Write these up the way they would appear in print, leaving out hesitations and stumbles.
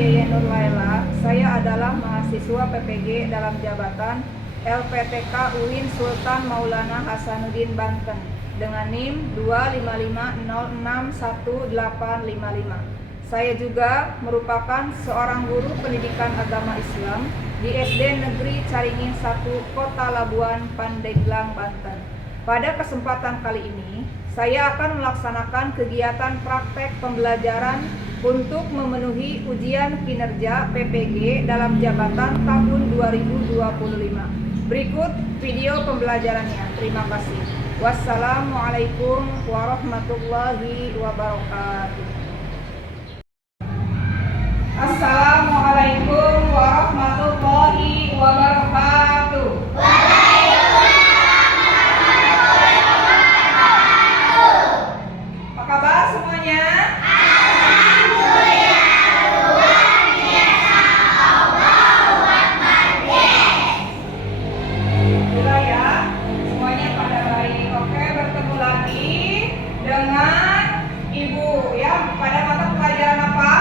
Yeye Nur Laila. Saya adalah mahasiswa PPG dalam jabatan LPTK UIN Sultan Maulana Hasanuddin Banten dengan NIM 255061855. Saya juga merupakan seorang guru pendidikan agama Islam di SD Negeri Caringin 1, Kota Labuan, Pandeglang, Banten. Pada kesempatan kali ini, saya akan melaksanakan kegiatan praktek pembelajaran untuk memenuhi ujian kinerja PPG dalam jabatan tahun 2025. Berikut video pembelajarannya. Terima kasih. Wassalamualaikum warahmatullahi wabarakatuh. Assalamualaikum warahmatullahi wabarakatuh. Apa kabar semuanya? Alhamdulillah ya, semuanya pada baik. Oke, bertemu lagi dengan Ibu ya pada mata pelajaran apa?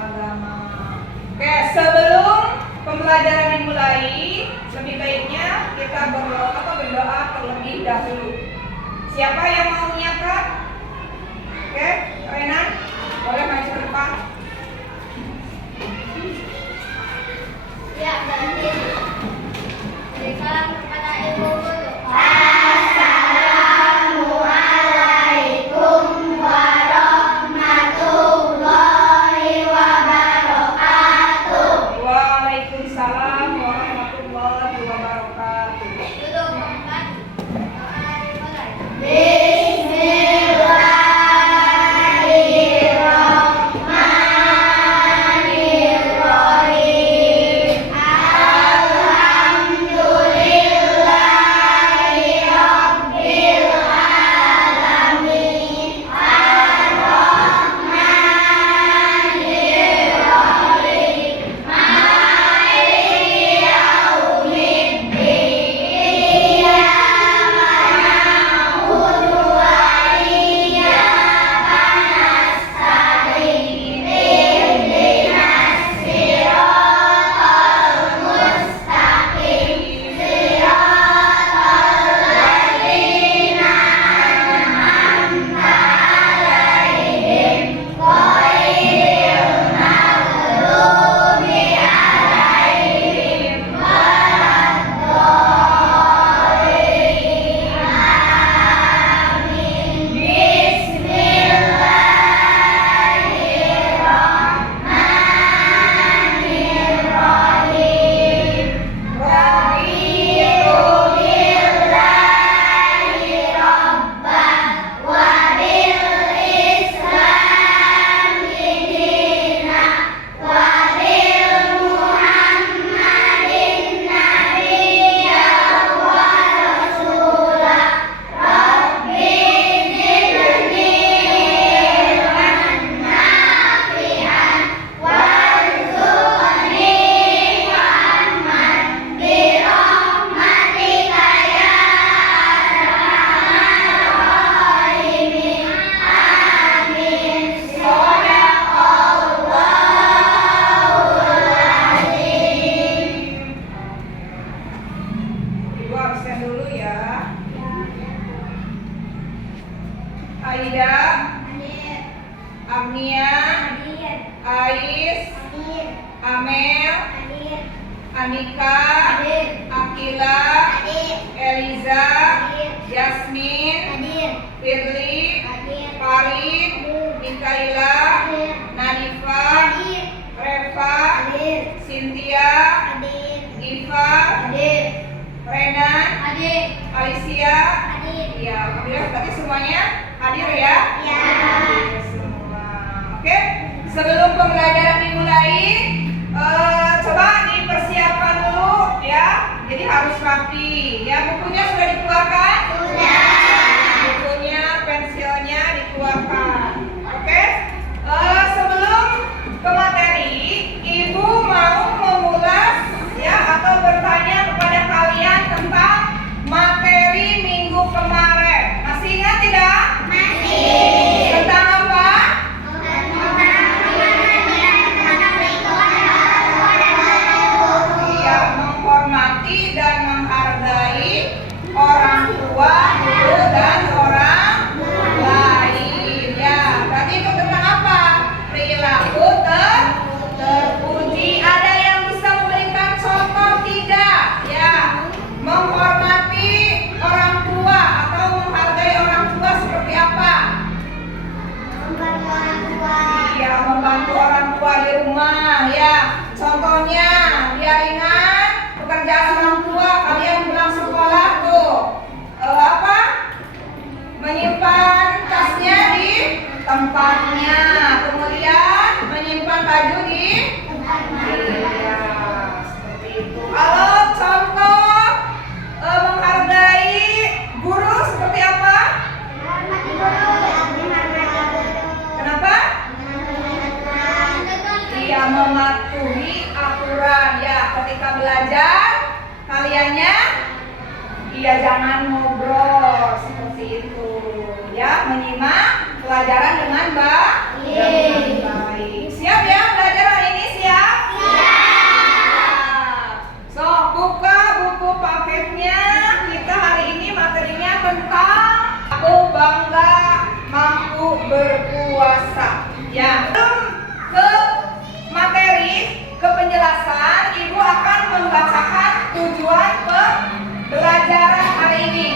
Agama. Oke, sebelum pembelajaran dimulai, lebih baiknya kita berdoa terlebih dahulu. Siapa yang mau menyiapkan? Oke, Renan, boleh maju ke depan. Ya, berarti beri salam kepada ibu dulu. Assalamualaikum warahmatullahi wabarakatuh. Waalaikumsalam warahmatullahi wabarakatuh. Duduk tempat. Mulai. Bismillahirrahmanirrahim. Alhamdulillahirabbil alamin. Ar-Rahmanirrahim. Maliki yaumiddin. Iyyaka na'budu wa iyyaka nasta'in. Ihdinas siratal mustaqim. Siratal ladzina an'amta 'alaihim ghairil maghdubi 'alaihim waladdallin. Amin. Bismillahirrahmanirrahim. Raditu billahi rabban wa bil islami dinan wa bil Muhammadin nabiyyan wa rasulah. Rabbi zidni ilman nafi'an warzuqni fahman birahmatika ya arhamar rahimin. Amin. Shadaqallahul azim. Ibu absen dulu ya. Aida, Hadir. Agnia, Hadir. Ais, Hadir. Amel, Hadir. Anika, Hadir. Akila, Hadir. Eliza, Hadir. Yasmin, Hadir. Firly, Hadir. Farid, Hadir. Mikaila, Hadir. Nadifa, Hadir. Reva, Hadir. Cynthia, Hadir. Giva, Hadir. Renan, Hadir. Alicia. Hadir. Ya, alhamdulillah berarti semuanya hadir ya? Ya. Hadir semua. Oke, sebelum pembelajaran dimulai, coba dipersiapkan dulu ya. Jadi harus rapi. Ya, bukunya sudah dikeluarkan? Sudah. Bukunya, pensilnya dikeluarkan. Oke. Sebelum ke materi, Ibu mau mengulas ya atau bertanya kepada kalian tentang materi minggu kemarin. Masih ingat tidak? Masih. Tentang apa? Tentang ringan, pekerjaan orang tua kalian pulang sekolah tuh apa? Menyimpan tasnya di tempatnya, kemudian menyimpan baju di iya, seperti itu. Kalau contoh menghargai guru seperti apa? Kenapa? Iya, mematuhi aturan ya. Ketika belajar kaliannya iya jangan ngobrol seperti itu ya, menyimak pelajaran dengan baik. Siap ya belajar hari ini, siap? Siap. So, buka buku paketnya. Kita hari ini materinya tentang aku bangga mampu berpuasa. Ya, sebelum ke materi, ke penjelasan, Ibu akan membacakan tujuan pembelajaran hari ini.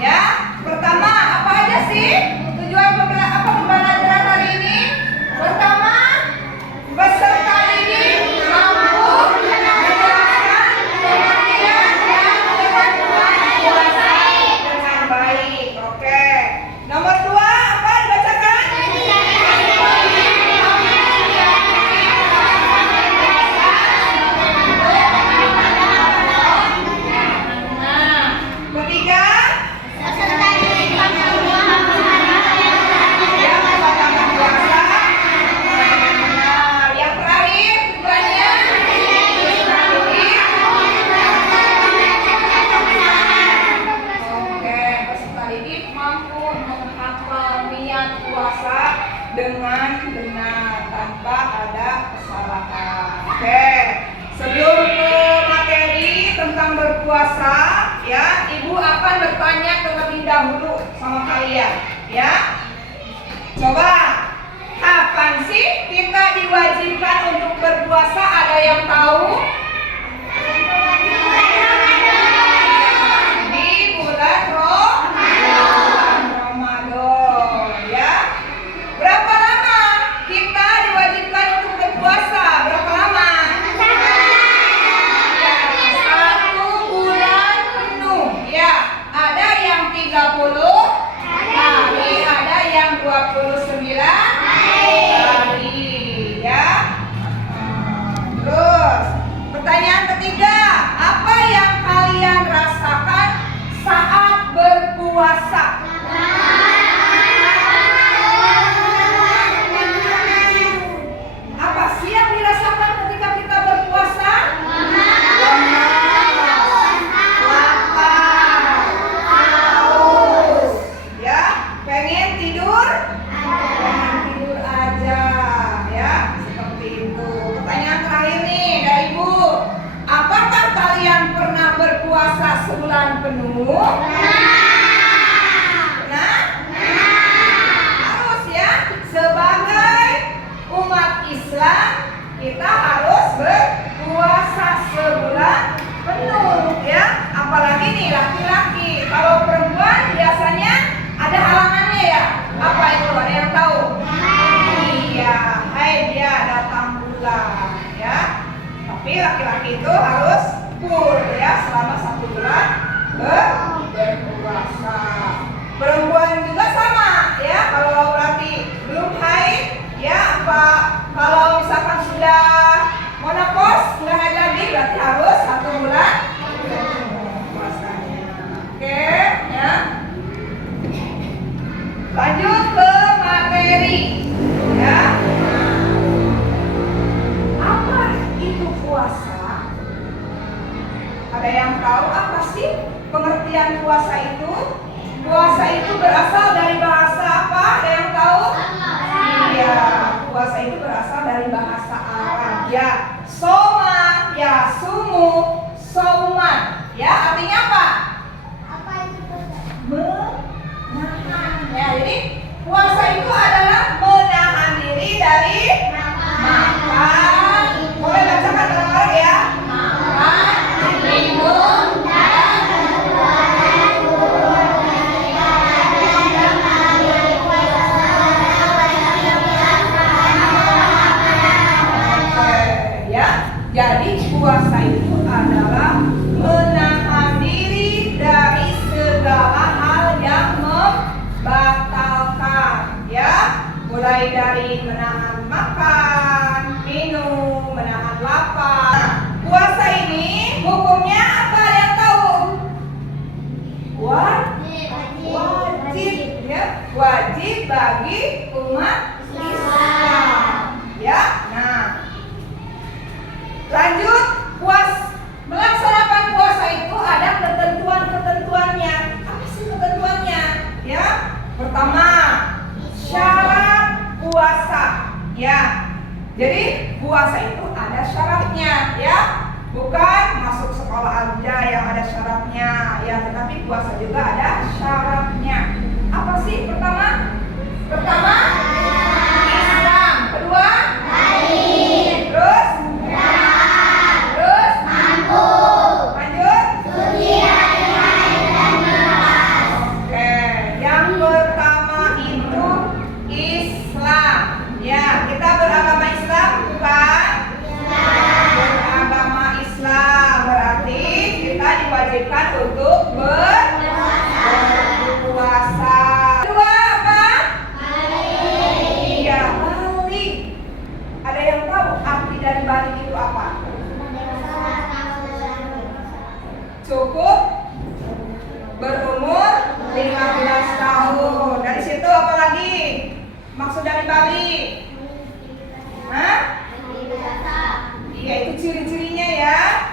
Ya, pertama apa aja sih tujuan pembelajaran hari ini? Pertama, peserta didik mampu menjelaskan pengertian dan ketentuan puasa dengan baik. Oke. Nomor 2 apa dibacakan? Ketiga, yang membatalkan puasa. Yang terakhir tujuannya oke, peserta didik mampu menghafal niat puasa dengan benar tanpa ada kesalahan. Oke, sebelum ke materi tentang berpuasa, ya, Ibu akan bertanya terlebih dahulu sama kalian, ya. Coba, kapan sih kita diwajibkan untuk berpuasa? Ada yang tahu? Di bulan Ramadan, ya. Berapa lama kita diwajibkan untuk berpuasa? Berapa lama? Ya, 1 bulan penuh, ya. Ada yang 30 hari, ada yang 29 hari, ya. Terus, pertanyaan ketiga, apa yang kalian rasakan saat berpuasa? Apa sih yang dirasakan ketika kita berpuasa? Lapar, haus, ya, pengen tidur? Pengen tidur aja, ya, seperti itu. Pertanyaan terakhir nih dari Ibu, apakah kalian pernah berpuasa sebulan penuh? Nah, harus ya, sebagai umat Islam kita harus berpuasa sebulan penuh, ya. Apalagi nih laki-laki. Kalau perempuan biasanya ada halangannya ya. Apa itu? Ada yang tahu? Iya, haid ya, datang bulan, ya. Tapi laki-laki itu harus full ya selama 1 bulan berpuasa. Perempuan juga sama ya. Kalau berarti belum haid ya, apa kalau misalkan sudah menopause nggak haid lagi, berarti harus 1 bulan puasanya. Oke ya. Lanjut ke materi ya. Apa itu puasa? Ada yang tahu apa sih pengertian puasa itu? Puasa itu berasal dari bahasa apa? Ada yang tahu? Iya, puasa itu berasal dari bahasa Arab ya. Soma, ya sumu, sauman. Ya, artinya apa? Menahan. Ya, jadi puasa itu adalah menahan diri dari makan. Boleh bacakan bareng-bareng ya. Makan, minum, dan ya. Jadi puasa puasa itu adalah menahan diri dari segala hal yang membatalkan, ya. Mulai dari menahan makan, minum, menahan lapar. Puasa ini hukumnya apa, ada yang tahu? Wajib, ya. Wajib bagi umat Islam, ya. Nah, lanjut, melaksanakan puasa itu ada ketentuan-ketentuannya. Apa sih ketentuannya? Ya, pertama, syarat puasa, ya. Jadi puasa itu ada syaratnya, ya. Bukan masuk sekolah aja yang ada syaratnya, ya. Tetapi puasa juga ada syaratnya. Apa sih pertama? Pertama, Islam. Kedua, terus lanjut. Oke, yang pertama itu Islam. Ya, kita beragama Islam bukan? Beragama Islam berarti kita diwajibkan untuk berpuasa. Kedua apa? Iya, balik. Ada yang tahu arti dari balik itu apa? Cukup berumur 15 tahun. Dari situ apa lagi? Maksud dari balik? Hah? Iya, itu ciri-cirinya, ya.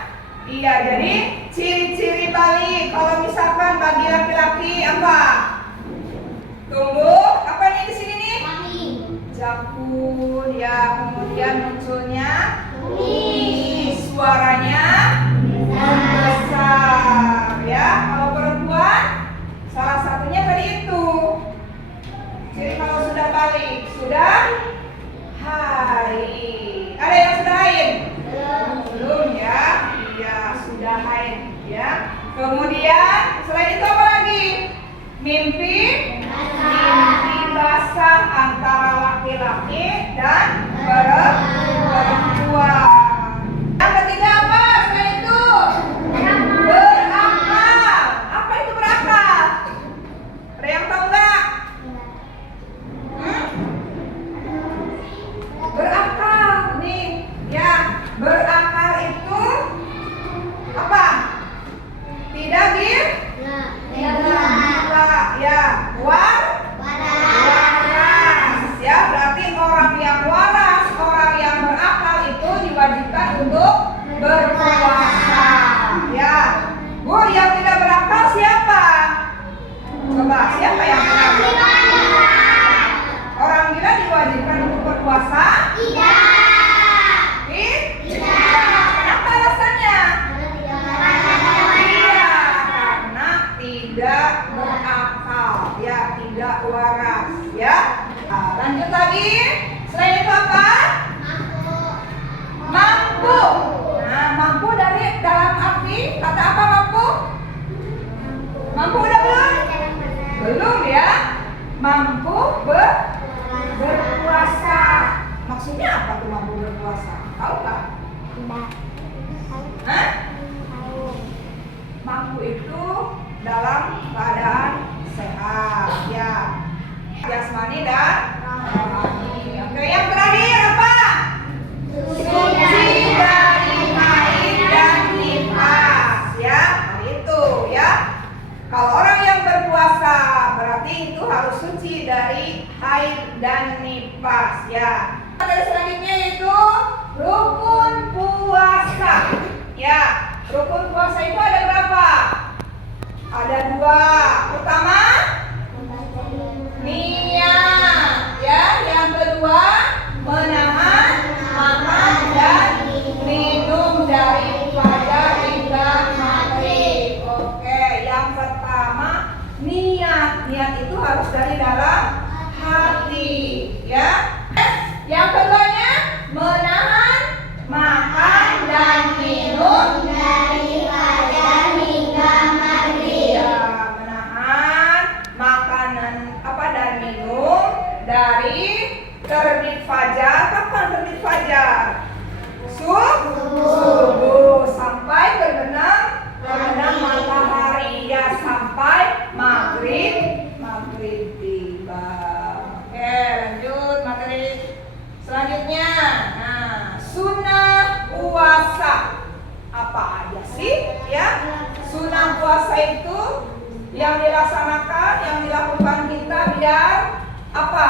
Iya, jadi ciri-ciri balik. Kalau misalkan bagi laki-laki apa? Tumbuh, apa ini di sini nih? Jakun, ya. Kemudian munculnya suaranya besar, ya. Kalau perempuan salah satunya tadi itu. Jadi kalau sudah balik, sudah haid. Ada yang sudah haid? Belum, ya. Iya, sudah haid, ya. Kemudian selain itu apa lagi? Mimpi basah antara laki-laki dan perempuan. Yang ketiga apa? Selain itu berakal. Apa itu berakal? Ada yang tahu nggak? Berakal nih, ya. Berakal itu apa? Tidak gila, ya. Waras, ya. Berarti orang yang waras, orang yang berakal itu diwajibkan untuk berpuasa, ya. Bu, yang tidak berakal siapa? Coba, siapa yang berakal? Orang gila diwajibkan untuk berpuasa? Tidak. Kenapa alasannya? Iya, karena tidak berakal, ya, tidak waras, ya. Nah, lanjut lagi. Selain itu apa? Mampu. Nah, mampu dari dalam arti kata apa mampu? Mampu udah belum? Belum, ya. Mampu berpuasa. Maksudnya apa tuh mampu berpuasa? Tahu nggak? Hah? Mampu itu dalam keadaan sehat, ya. Jasmani dan rohani. Oke, yang terakhir apa? Suci dari haid dan nifas, ya. Itu, ya. Kalau orang yang berpuasa berarti itu harus suci dari haid dan nifas, ya. Dari selanjutnya yaitu rukun puasa, ya. Rukun puasa itu ada berapa? Ada 2. Pertama, niat, ya. Yang kedua, menahan makan dan minum dari fajar hingga maghrib. Oke, yang pertama niat. Niat itu harus dari dalam hati, ya. Yang keduanya menahan makan dan minum dari fajar hingga maghrib. Ya, menahan makanan dan minum dari terbit fajar. Kapan terbit fajar? Subuh. yang dilaksanakan, yang dilakukan kita biar apa?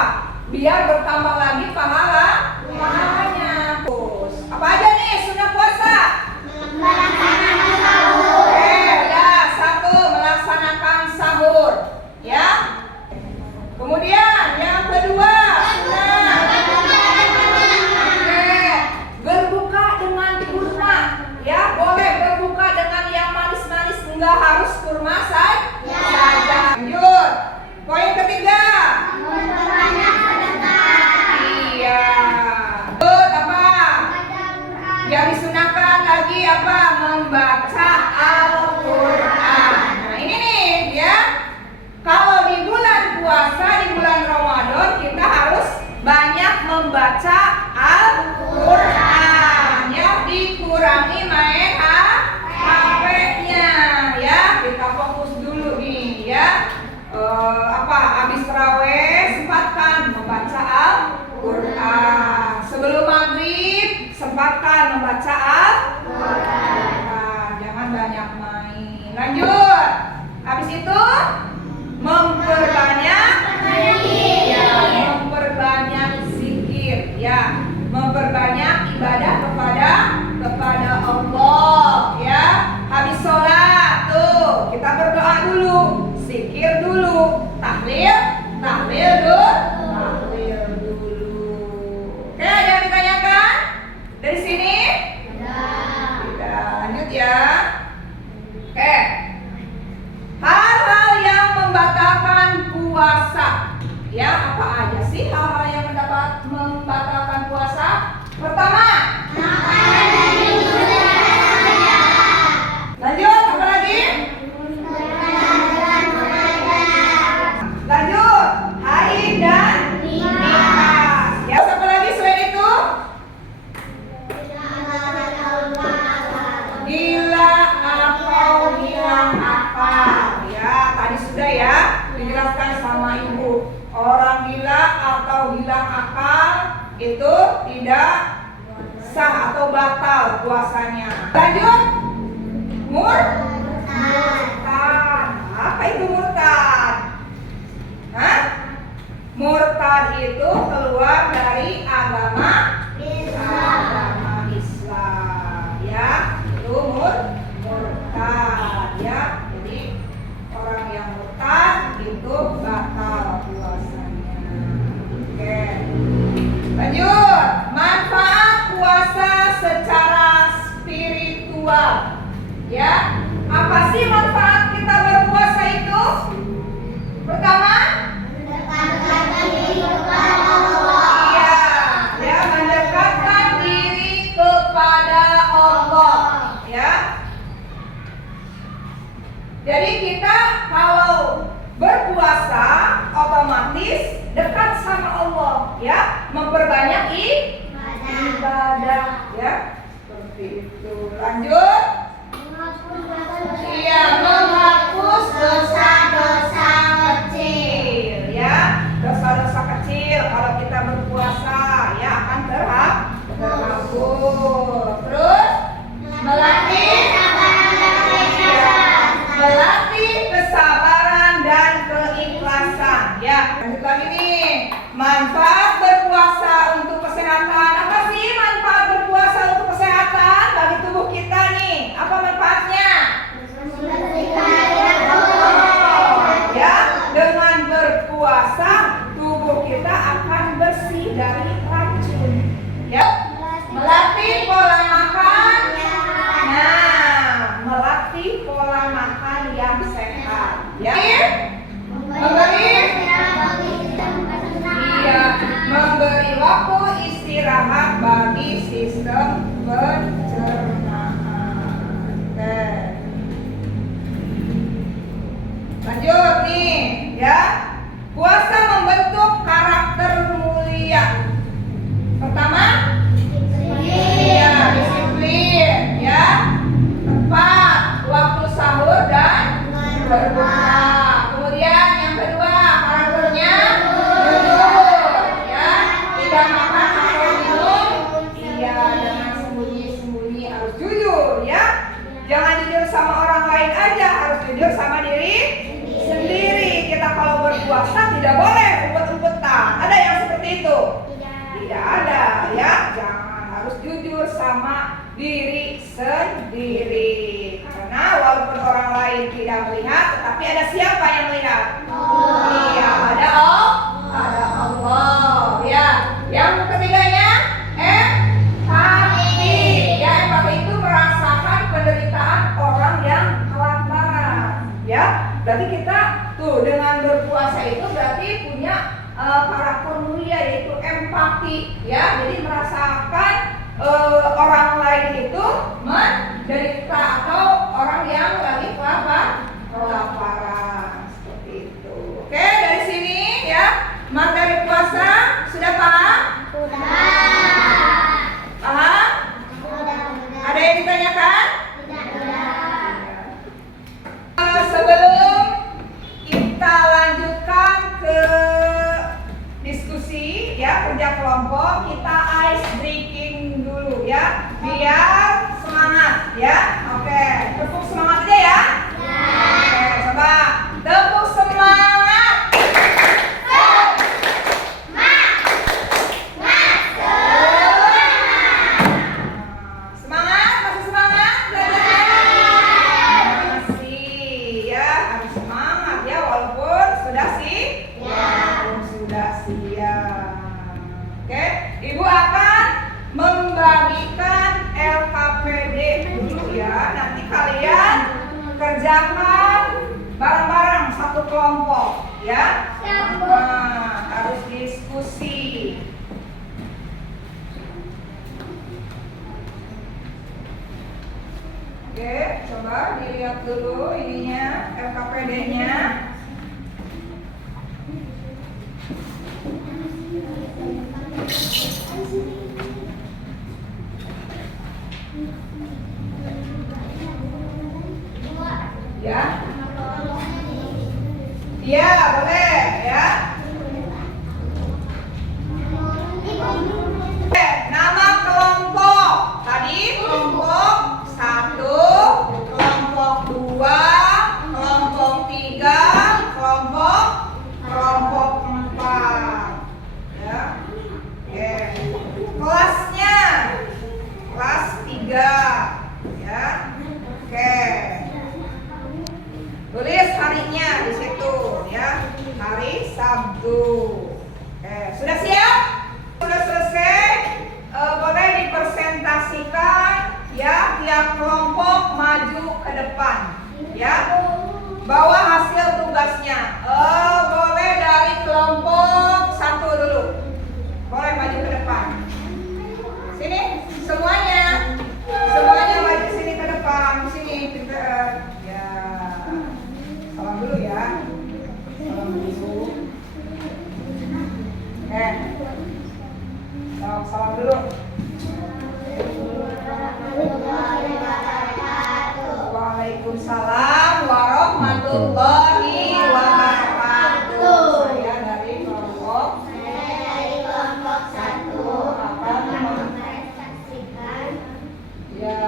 Biar bertambah lagi pahalanya. Terus apa aja nih sunnah puasa? Melaksanakan sahur. Ya, satu melaksanakan sahur, ya. Kemudian yang kedua, berbuka dengan kurma, ya. Boleh berbuka dengan yang manis-manis, enggak harus kurma saja. Lanjut. Poin ketiga. Memperbanyak sedekah. Iya. Lanjut apa? Yang disunahkan lagi apa? Membaca Al-Quran. Nah ini nih ya. Kalau di bulan puasa, di bulan Ramadan kita harus banyak membaca Al-Quran. Ya, dikurangi main HP-nya ya. Kita fokus dulu nih ya. Habis tarawih sempatkan membaca Al-Quran. Sebelum maghrib sempatkan membaca Al-Quran. Jangan banyak main. Lanjut. Habis itu memperbanyak ya, memperbanyak zikir ya, memperbanyak ibadah kepada Allah ya. Habis sholat tuh kita berdoa dulu, zikir dulu, tahlil dulu. Oke, ada yang ditanyakan dari sini? Tidak. Lanjut ya. Oke. Hal-hal yang membatalkan puasa. Ya, apa aja sih hal-hal yang membatalkan puasa? Pertama, lanjut, apa lagi? Lanjut, haid dan nifas. Ya, apa lagi selain itu? Gila atau hilang akal. Ya, tadi sudah ya dijelaskan sama ibu. Orang gila atau hilang akal itu tidak sah atau batal puasanya. Lanjut, murtad. Apa itu murtad? Hah? Murtad itu keluar dari agama Islam. Ya, itu murtad ya. Jadi orang yang murtad itu batal puasanya. Oke. Lanjut, manfaat puasa secara spiritual. Ya, apa sih manfaat kita berpuasa itu? Pertama, iya, ya mendekatkan diri kepada Allah. Ya. Jadi kita kalau berpuasa otomatis dekat sama Allah, ya, memperbanyak ibadah, ya, seperti itu. Lanjut, iya, menghapus dosa-dosa kecil, ya, dosa-dosa kecil kalau kita berpuasa, ya, akan terhapus. Terus melatih kesabaran dan keikhlasan. Ya, lanjut lagi nih. Manfaat berpuasa untuk kesehatan. Apa sih manfaat berpuasa untuk kesehatan bagi tubuh kita nih? Apa manfaatnya? Ya, dengan berpuasa tubuh kita akan bersih dari racun. Ya, melatih pola makan. Nah, melatih pola makan yang sehat. Ya, memberi waktu istirahat bagi sistem pencernaan. Oke. Lanjut nih, ya. Puasa membentuk karakter mulia. Pertama, iya, disiplin, ya. Tepat waktu sahur dan berbuka. Kemudian yang kedua, karakternya jujur, ya. Tidak makan atau minum, iya, jangan sembunyi-sembunyi, harus jujur, ya. Jangan jujur sama orang lain aja, harus jujur sama diri berpuasa tidak boleh umpet-umpetan. Ada yang seperti itu? Tidak ada ya. Jangan, harus jujur sama diri sendiri. Karena walaupun orang lain tidak melihat, tetapi ada siapa yang melihat? Iya, ada Allah. Ya. Yang ketiganya, empati. Ya, empati itu merasakan penderitaan orang yang kelaparan. Ya, berarti kita tuh dengan berpuasa itu berarti punya karakter mulia, yaitu empati. Ya, jadi merasakan orang lain itu menderita atau orang yang lagi kelaparan seperti itu. Oke, dari sini ya materi puasa sudah paham? Paham? Ada yang ditanyakan? Sebelum kita lanjutkan ke diskusi ya, kerja kelompok, kita ice breaking dulu ya, biar semangat ya. Oke, tepuk semangat aja ya. Oke, coba tepuk semangat. Semangat, masih semangat belajarnya? Masih ya, harus semangat ya, walaupun sudah siap. Oke, Ibu akan membagikan LKPD dulu ya. Nanti kalian kerjakan bareng-bareng satu kelompok ya. Nah, harus diskusi. Oke, coba dilihat dulu ininya, LKPD-nya. Ya. Iya, boleh ya. Nama kelompok. Tadi kelompok 1, kelompok 2, kelompok 3, kelompok 4. Ya. Oke. Kelasnya kelas 3 ya. Oke. Tulis harinya di situ ya. Hari Sabtu. Oke, sudah siap? Sudah selesai? Boleh dipresentasikan ya, tiap kelompok maju ke depan ya. Bawa hasil tugasnya. Boleh dari kelompok 1 dulu. Boleh maju ke depan. Sini semuanya maju sini ke depan. Sini pintar. Ya. Salam dulu ya. Salam dulu. Salam dulu. Waalaikumsalam warahmatullahi wabarakatuh. Saya dari kelompok 1 akan mempresentasikan ya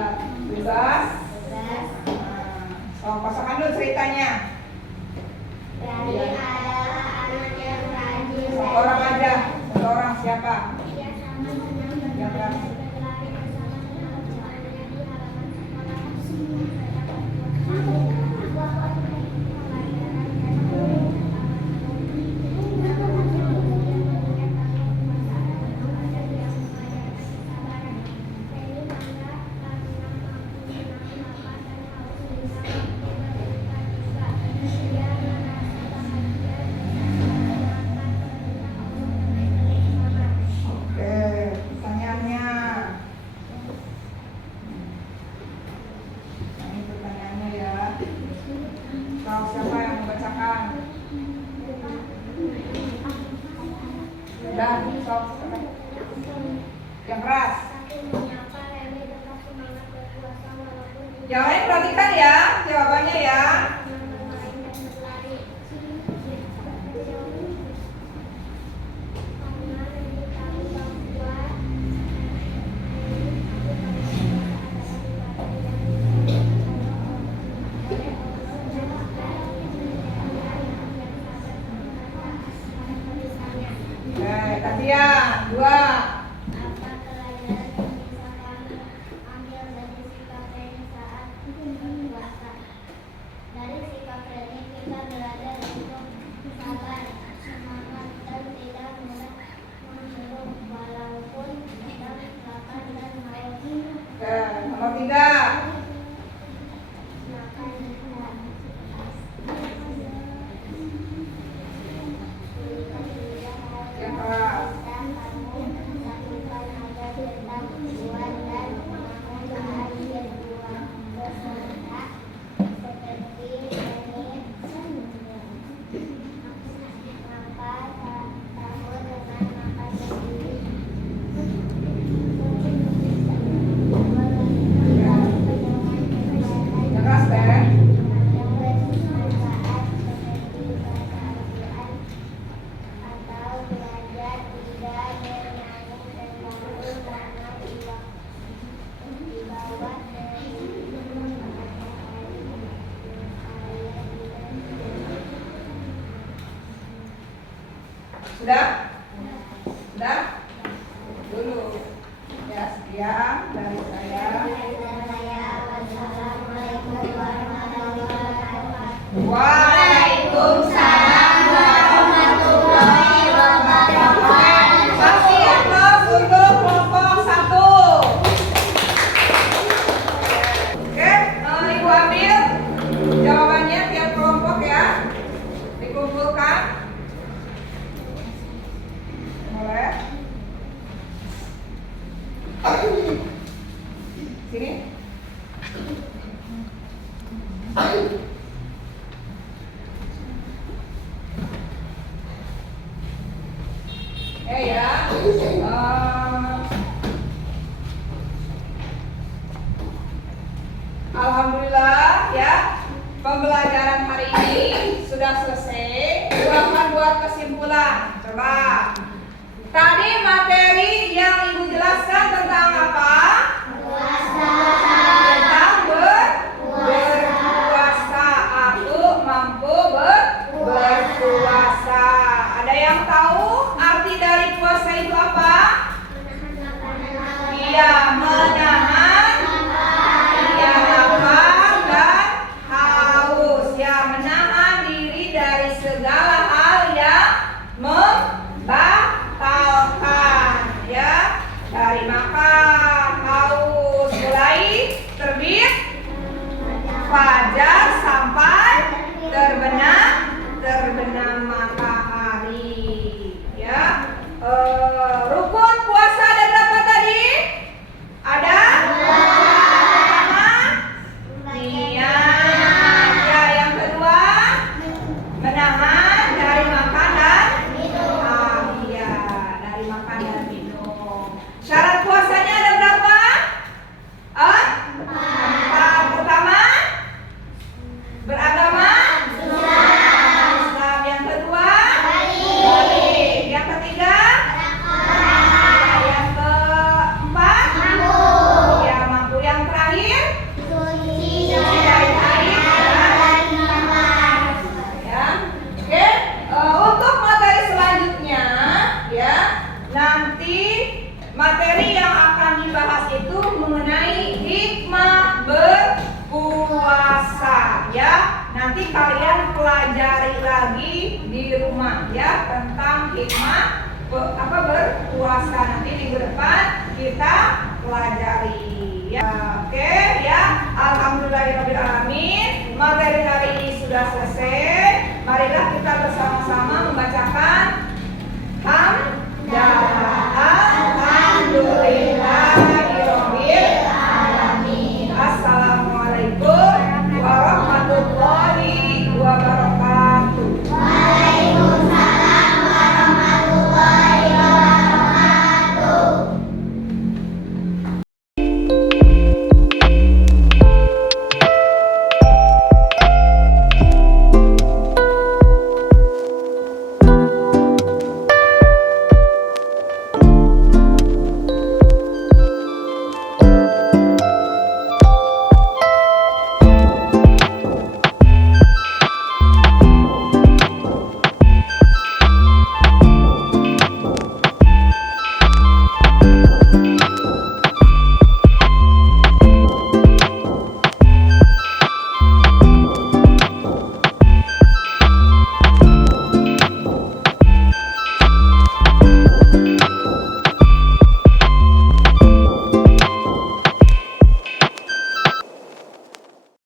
tugas. Pasakan dulu ceritanya. Dari ada anak yang rajin. Satu orang aja. Satu orang siapa? Yang rajin. Siapa yang membacakan? Dan sok yang keras. Yang lain perhatikan ya jawabannya ya. Sudah? Sudah? Dulu. Ya, sekian dari saya. Waalaikumsalam warahmatullahi wabarakatuh. Masih ya kelas untuk kelompok 1. Oke, Ibu ambil jawabannya tiap kelompok ya. Dikumpulkan. Boleh. Sini. Ya. Alhamdulillah ya, pembelajaran hari ini sudah selesai. Silahkan buat kesimpulan. Coba. Tadi materi yang Ibu jelaskan tentang apa? Tentang berpuasa. Aku mampu berpuasa. Ada yang tahu arti dari puasa itu apa? Iya, menahan lapar dan haus. Ya, menahan diri dari segala hal yang membatalkan. Ya, dari makan, haus, mulai terbit fajar sampai terbenam matahari. Ya, rukun puasa ada berapa tadi? Ada? Pertama, niat. Ya, yang kedua, menahan dari makan dan minum. Ya, dari makan dan minum. Syarat puasanya ada berapa? 4. Pertama, beragama Islam. Yang kedua, balik. Yang ketiga, yang keempat, ya mampu. Yang terakhir, suci dari haid ya. Oke, untuk materi selanjutnya ya, nanti materi yang akan dibahas itu mengenai hikmah berpuasa ya. Nanti kalian pelajari lagi di rumah ya tentang hikmah berpuasa. Nanti minggu depan kita pelajari ya. Oke ya.